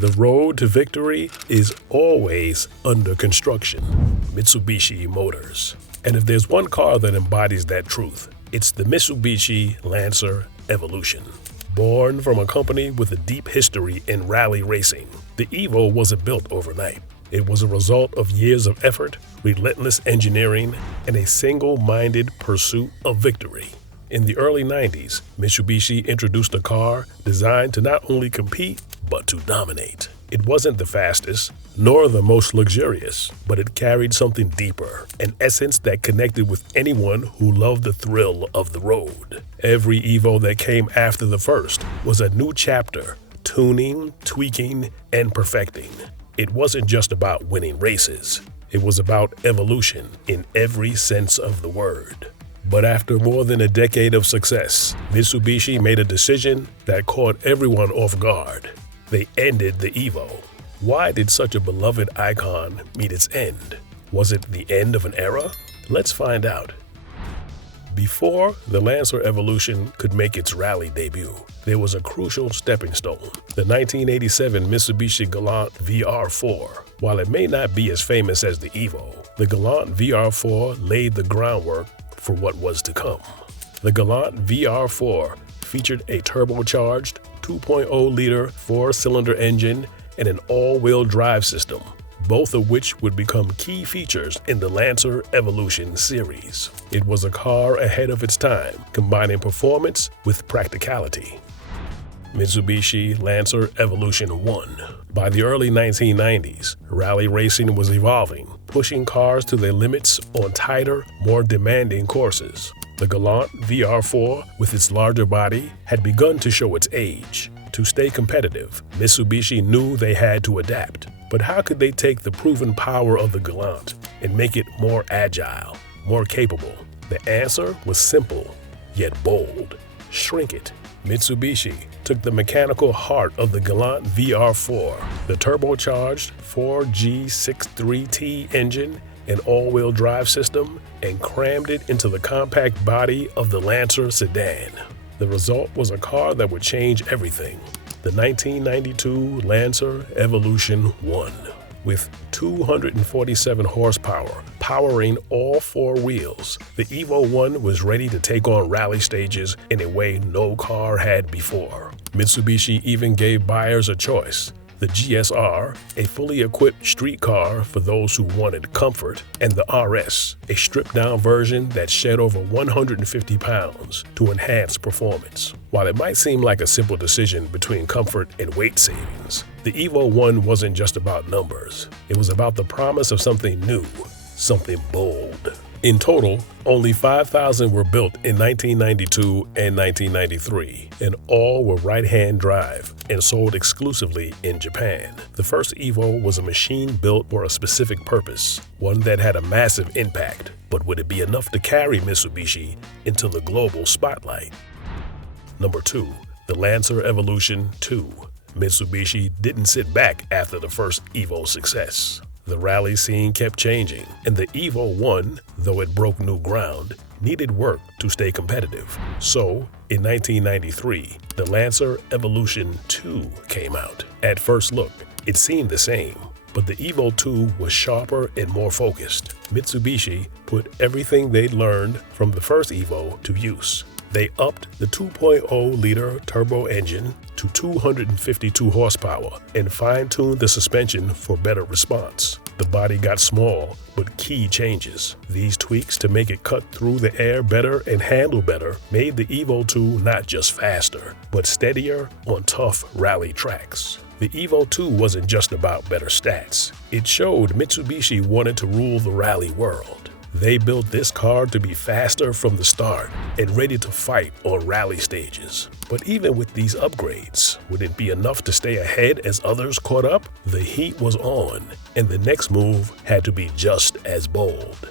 The road to victory is always under construction. Mitsubishi Motors. And if there's one car that embodies that truth, it's the Mitsubishi Lancer Evolution. Born from a company with a deep history in rally racing, the Evo wasn't built overnight. It was a result of years of effort, relentless engineering, and a single-minded pursuit of victory. In the early 90s, Mitsubishi introduced a car designed to not only compete, but to dominate. It wasn't the fastest, nor the most luxurious, but it carried something deeper, an essence that connected with anyone who loved the thrill of the road. Every Evo that came after the first was a new chapter, tuning, tweaking, and perfecting. It wasn't just about winning races. It was about evolution in every sense of the word. But after more than a decade of success, Mitsubishi made a decision that caught everyone off guard. They ended the Evo. Why did such a beloved icon meet its end? Was it the end of an era? Let's find out. Before the Lancer Evolution could make its rally debut, there was a crucial stepping stone, the 1987 Mitsubishi Galant VR4. While it may not be as famous as the Evo, the Galant VR4 laid the groundwork for what was to come. The Galant VR4 featured a turbocharged 2.0-liter four-cylinder engine and an all-wheel drive system, both of which would become key features in the Lancer Evolution series. It was a car ahead of its time, combining performance with practicality. Mitsubishi Lancer Evolution 1. By the early 1990s, rally racing was evolving, pushing cars to their limits on tighter, more demanding courses. The Galant VR4, with its larger body, had begun to show its age. To stay competitive, Mitsubishi knew they had to adapt. But how could they take the proven power of the Galant and make it more agile, more capable? The answer was simple, yet bold. Shrink it. Mitsubishi took the mechanical heart of the Galant VR4, the turbocharged 4G63T engine and all-wheel drive system, and crammed it into the compact body of the Lancer sedan. The result was a car that would change everything. The 1992 Lancer Evolution 1. With 247 horsepower, powering all four wheels, the Evo I was ready to take on rally stages in a way no car had before. Mitsubishi even gave buyers a choice: the GSR, a fully equipped street car for those who wanted comfort, and the RS, a stripped-down version that shed over 150 pounds to enhance performance. While it might seem like a simple decision between comfort and weight savings, the Evo I wasn't just about numbers. It was about the promise of something new, something bold. In total, only 5,000 were built in 1992 and 1993, and all were right-hand drive and sold exclusively in Japan. The first Evo was a machine built for a specific purpose, one that had a massive impact. But would it be enough to carry Mitsubishi into the global spotlight? Number 2. The Lancer Evolution 2. Mitsubishi didn't sit back after the first Evo success. The rally scene kept changing, and the Evo I, though it broke new ground, needed work to stay competitive. So, in 1993, the Lancer Evolution 2 came out. At first look, it seemed the same, but the Evo II was sharper and more focused. Mitsubishi put everything they'd learned from the first Evo to use. They upped the 2.0-liter turbo engine to 252 horsepower and fine-tuned the suspension for better response. The body got small, but key changes. These tweaks to make it cut through the air better and handle better made the Evo II not just faster, but steadier on tough rally tracks. The Evo II wasn't just about better stats. It showed Mitsubishi wanted to rule the rally world. They built this car to be faster from the start and ready to fight on rally stages. But even with these upgrades, would it be enough to stay ahead as others caught up? The heat was on, and the next move had to be just as bold.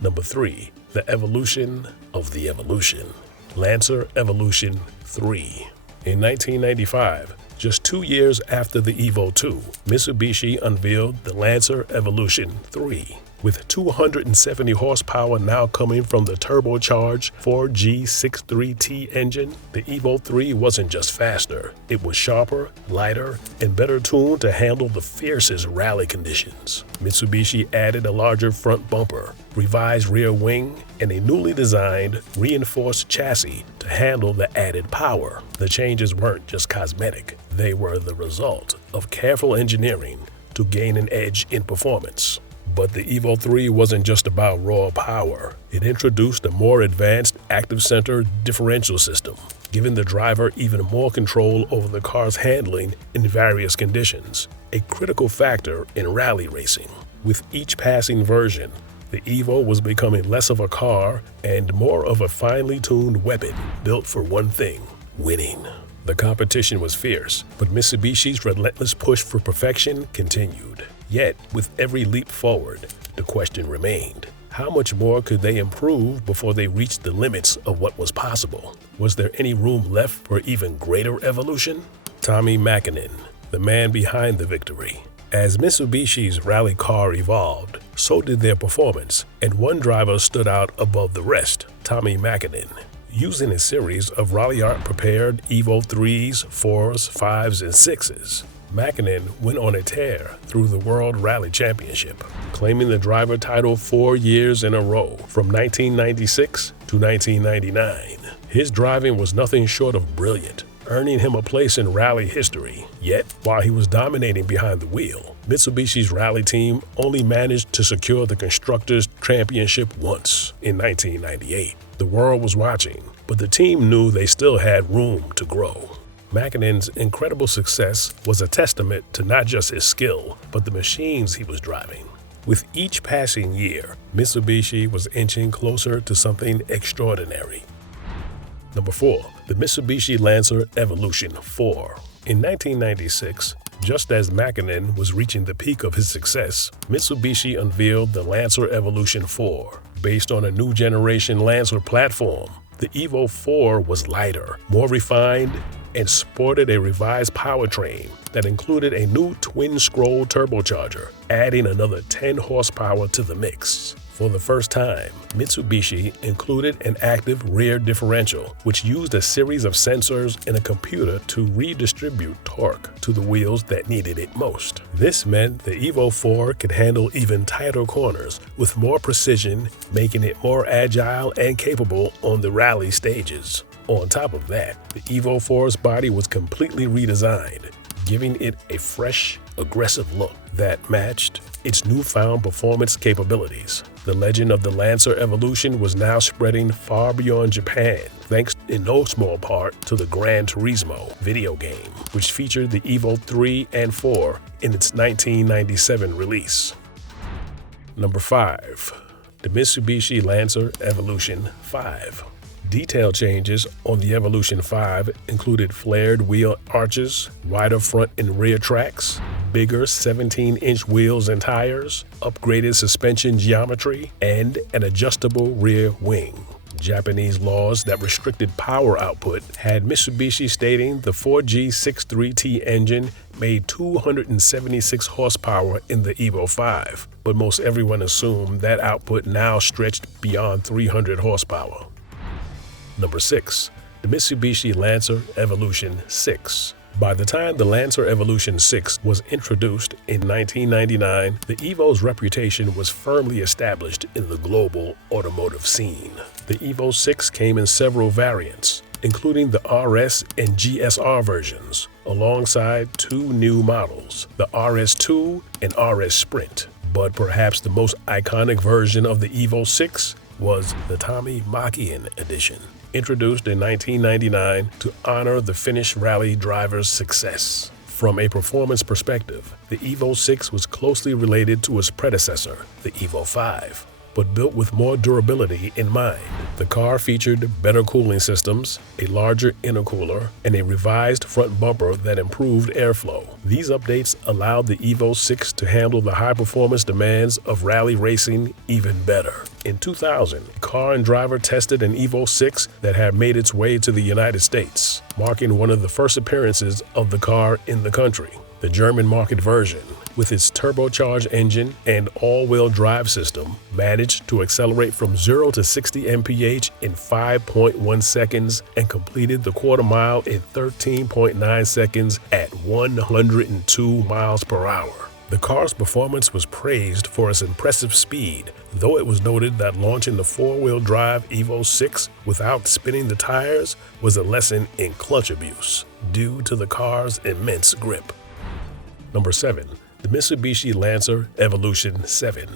Number 3. The evolution of the evolution. Lancer Evolution 3. In 1995, just 2 years after the Evo II, Mitsubishi unveiled the Lancer Evolution 3. With 270 horsepower now coming from the turbocharged 4G63T engine, the Evo 3 wasn't just faster, it was sharper, lighter, and better tuned to handle the fiercest rally conditions. Mitsubishi added a larger front bumper, revised rear wing, and a newly designed, reinforced chassis to handle the added power. The changes weren't just cosmetic, they were the result of careful engineering to gain an edge in performance. But the Evo 3 wasn't just about raw power. It introduced a more advanced active center differential system, giving the driver even more control over the car's handling in various conditions, a critical factor in rally racing. With each passing version, the Evo was becoming less of a car and more of a finely tuned weapon built for one thing: winning. The competition was fierce, but Mitsubishi's relentless push for perfection continued. Yet, with every leap forward, the question remained: how much more could they improve before they reached the limits of what was possible? Was there any room left for even greater evolution? Tommi Mäkinen, the man behind the victory. As Mitsubishi's rally car evolved, so did their performance, and one driver stood out above the rest: Tommi Mäkinen. Using a series of Rally Art prepared Evo 3s, 4s, 5s, and 6s, Mäkinen went on a tear through the World Rally Championship, claiming the driver title 4 years in a row, from 1996 to 1999. His driving was nothing short of brilliant, earning him a place in rally history. Yet, while he was dominating behind the wheel, Mitsubishi's rally team only managed to secure the Constructors' Championship once, in 1998. The world was watching, but the team knew they still had room to grow. Mäkinen's incredible success was a testament to not just his skill, but the machines he was driving. With each passing year, Mitsubishi was inching closer to something extraordinary. Number 4. The Mitsubishi Lancer Evolution 4. In 1996, just as Mäkinen was reaching the peak of his success, Mitsubishi unveiled the Lancer Evolution 4. Based on a new generation Lancer platform, the Evo 4 was lighter, more refined, and sported a revised powertrain that included a new twin-scroll turbocharger, adding another 10 horsepower to the mix. For the first time, Mitsubishi included an active rear differential, which used a series of sensors and a computer to redistribute torque to the wheels that needed it most. This meant the Evo 4 could handle even tighter corners with more precision, making it more agile and capable on the rally stages. On top of that, the Evo 4's body was completely redesigned, giving it a fresh, aggressive look that matched its newfound performance capabilities. The legend of the Lancer Evolution was now spreading far beyond Japan, thanks in no small part to the Gran Turismo video game, which featured the Evo 3 and 4 in its 1997 release. Number 5. The Mitsubishi Lancer Evolution 5. Detail changes on the Evolution 5 included flared wheel arches, wider front and rear tracks, bigger 17-inch wheels and tires, upgraded suspension geometry, and an adjustable rear wing. Japanese laws that restricted power output had Mitsubishi stating the 4G63T engine made 276 horsepower in the Evo 5, but most everyone assumed that output now stretched beyond 300 horsepower. Number 6. The Mitsubishi Lancer Evolution 6. By the time the Lancer Evolution 6 was introduced in 1999, the Evo's reputation was firmly established in the global automotive scene. The Evo 6 came in several variants, including the RS and GSR versions, alongside 2 new models, the RS2 and RS Sprint. But perhaps the most iconic version of the Evo 6 was the Tommi Mäkinen edition, introduced in 1999 to honor the Finnish rally driver's success. From a performance perspective, the Evo 6 was closely related to its predecessor, the Evo 5, but built with more durability in mind. The car featured better cooling systems, a larger intercooler, and a revised front bumper that improved airflow. These updates allowed the Evo 6 to handle the high-performance demands of rally racing even better. In 2000, Car and Driver tested an Evo 6 that had made its way to the United States, marking one of the first appearances of the car in the country. The German market version, with its turbocharged engine and all-wheel drive system, managed to accelerate from 0 to 60 mph in 5.1 seconds and completed the quarter mile in 13.9 seconds at 102 miles per hour. The car's performance was praised for its impressive speed, though it was noted that launching the four-wheel drive Evo 6 without spinning the tires was a lesson in clutch abuse due to the car's immense grip. Number 7. The Mitsubishi Lancer Evolution 7.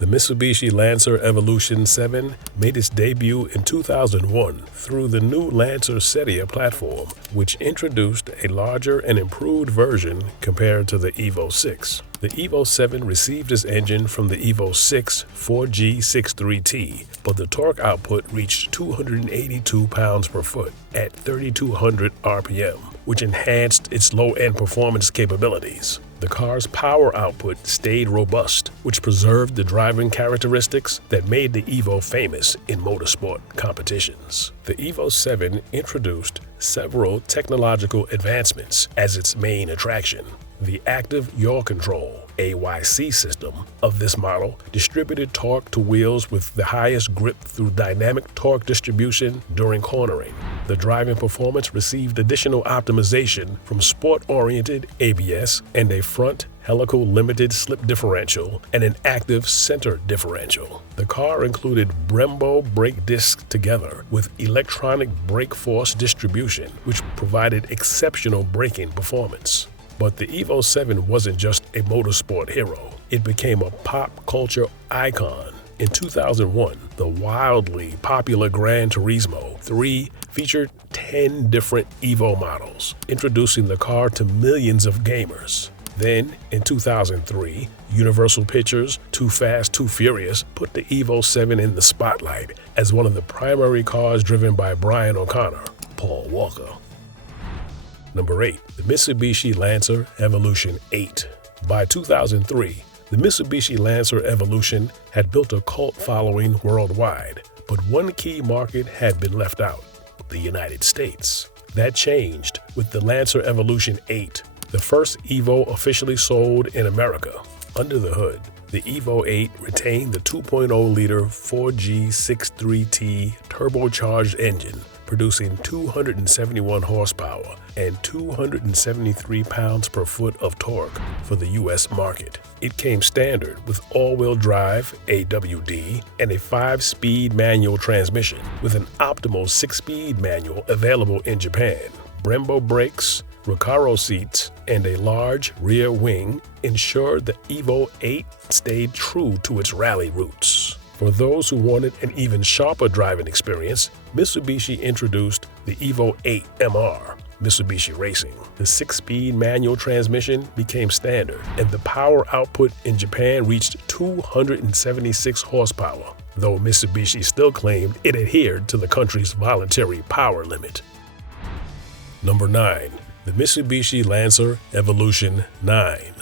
The Mitsubishi Lancer Evolution 7 made its debut in 2001 through the new Lancer Setia platform, which introduced a larger and improved version compared to the Evo 6. The Evo 7 received its engine from the Evo 6 4G63T, but the torque output reached 282 pounds per foot at 3,200 RPM, which enhanced its low-end performance capabilities. The car's power output stayed robust, which preserved the driving characteristics that made the Evo famous in motorsport competitions. The Evo 7 introduced several technological advancements as its main attraction. The active yaw control (AYC) system of this model distributed torque to wheels with the highest grip through dynamic torque distribution during cornering. The driving performance received additional optimization from sport-oriented ABS and a front helical limited slip differential and an active center differential. The car included Brembo brake discs together with electronic brake force distribution, which provided exceptional braking performance. But the Evo 7 wasn't just a motorsport hero. It became a pop culture icon. In 2001, the wildly popular Gran Turismo 3 featured 10 different Evo models, introducing the car to millions of gamers. Then, in 2003, Universal Pictures' Too Fast, Too Furious put the Evo 7 in the spotlight as one of the primary cars driven by Brian O'Connor, Paul Walker. Number 8. The Mitsubishi Lancer Evolution 8. By 2003, the Mitsubishi Lancer Evolution had built a cult following worldwide, but one key market had been left out: the United States. That changed with the Lancer Evolution 8, the first Evo officially sold in America. Under the hood, the Evo 8 retained the 2.0-liter 4G63T turbocharged engine, producing 271 horsepower and 273 pounds per foot of torque for the U.S. market. It came standard with all-wheel drive (AWD) and a 5-speed manual transmission with an optimal 6-speed manual available in Japan. Brembo brakes, Recaro seats, and a large rear wing ensured the Evo 8 stayed true to its rally roots. For those who wanted an even sharper driving experience, Mitsubishi introduced the Evo 8 MR, Mitsubishi Racing. The 6-speed manual transmission became standard, and the power output in Japan reached 276 horsepower, though Mitsubishi still claimed it adhered to the country's voluntary power limit. Number 9. The Mitsubishi Lancer Evolution 9.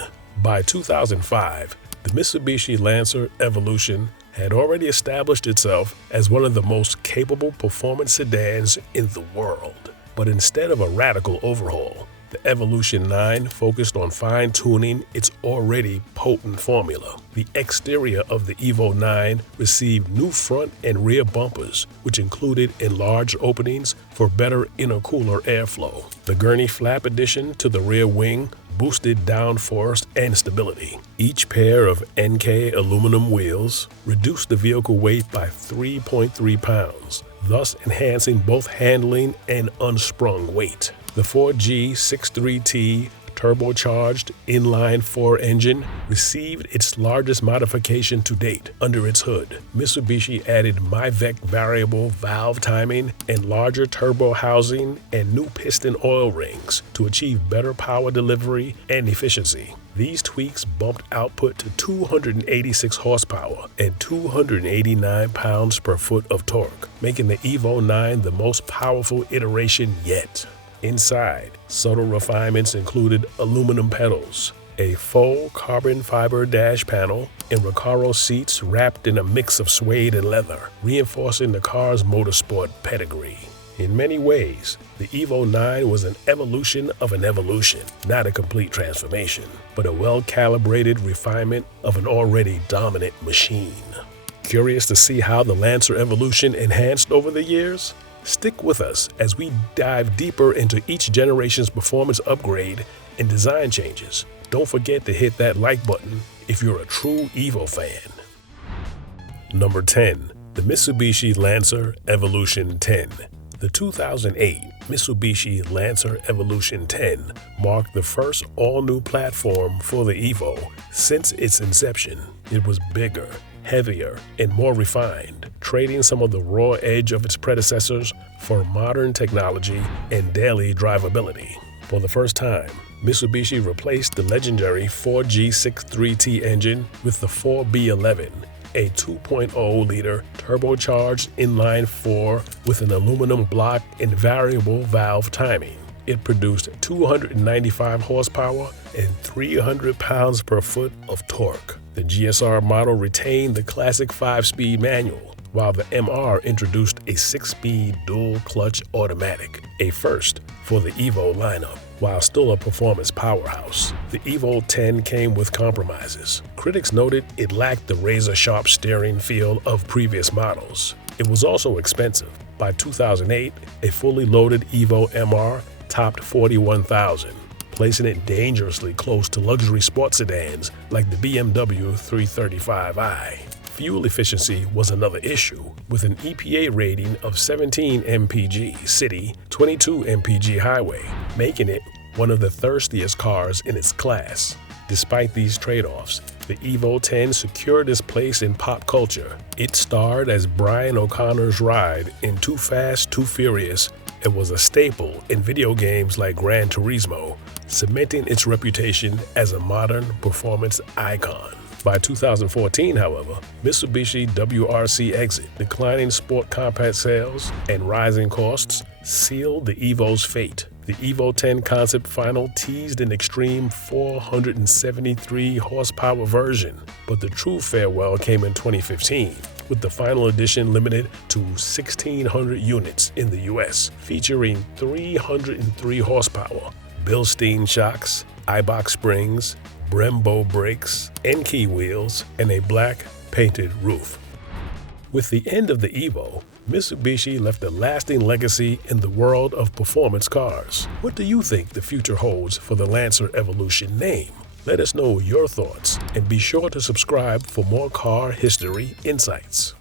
By 2005, the Mitsubishi Lancer Evolution had already established itself as one of the most capable performance sedans in the world. But instead of a radical overhaul, the Evolution 9 focused on fine-tuning its already potent formula. The exterior of the Evo 9 received new front and rear bumpers, which included enlarged openings for better intercooler airflow. The gurney flap addition to the rear wing boosted downforce and stability. Each pair of NK aluminum wheels reduced the vehicle weight by 3.3 pounds, thus enhancing both handling and unsprung weight. The 4G63T turbocharged inline-4 engine received its largest modification to date. Under its hood, Mitsubishi added MyVec variable valve timing and larger turbo housing and new piston oil rings to achieve better power delivery and efficiency. These tweaks bumped output to 286 horsepower and 289 pounds per foot of torque, making the Evo 9 the most powerful iteration yet. Inside, subtle refinements included aluminum pedals, a faux carbon fiber dash panel, and Recaro seats wrapped in a mix of suede and leather, reinforcing the car's motorsport pedigree. In many ways, the Evo IX was an evolution of an evolution, not a complete transformation, but a well-calibrated refinement of an already dominant machine. Curious to see how the Lancer Evolution enhanced over the years? Stick with us as we dive deeper into each generation's performance upgrade and design changes. Don't forget to hit that like button if you're a true Evo fan. Number 10. The Mitsubishi Lancer Evolution 10. The 2008 Mitsubishi Lancer Evolution 10 marked the first all-new platform for the Evo since its inception. It was bigger, heavier, and more refined, trading some of the raw edge of its predecessors for modern technology and daily drivability. For the first time, Mitsubishi replaced the legendary 4G63T engine with the 4B11, a 2.0-liter turbocharged inline-4 with an aluminum block and variable valve timing. It produced 295 horsepower and 300 pounds-per-foot of torque. The GSR model retained the classic 5-speed manual, while the MR introduced a 6-speed dual-clutch automatic, a first for the Evo lineup. While still a performance powerhouse, the Evo X came with compromises. Critics noted it lacked the razor-sharp steering feel of previous models. It was also expensive. By 2008, a fully loaded Evo MR topped $41,000, placing it dangerously close to luxury sports sedans like the BMW 335i. Fuel efficiency was another issue, with an EPA rating of 17 mpg city, 22 mpg highway, making it one of the thirstiest cars in its class. Despite these trade-offs, the Evo X secured its place in pop culture. It starred as Brian O'Connor's ride in Too Fast, Too Furious and was a staple in video games like Gran Turismo, cementing its reputation as a modern performance icon. By 2014, however, Mitsubishi WRC exit, declining sport compact sales, and rising costs sealed the Evo's fate. The Evo X concept final teased an extreme 473 horsepower version, but the true farewell came in 2015, with the final edition limited to 1,600 units in the US, featuring 303 horsepower, Bilstein shocks, Eibach springs, Brembo brakes, Enkei wheels, and a black painted roof. With the end of the Evo, Mitsubishi left a lasting legacy in the world of performance cars. What do you think the future holds for the Lancer Evolution name? Let us know your thoughts, and be sure to subscribe for more car history insights.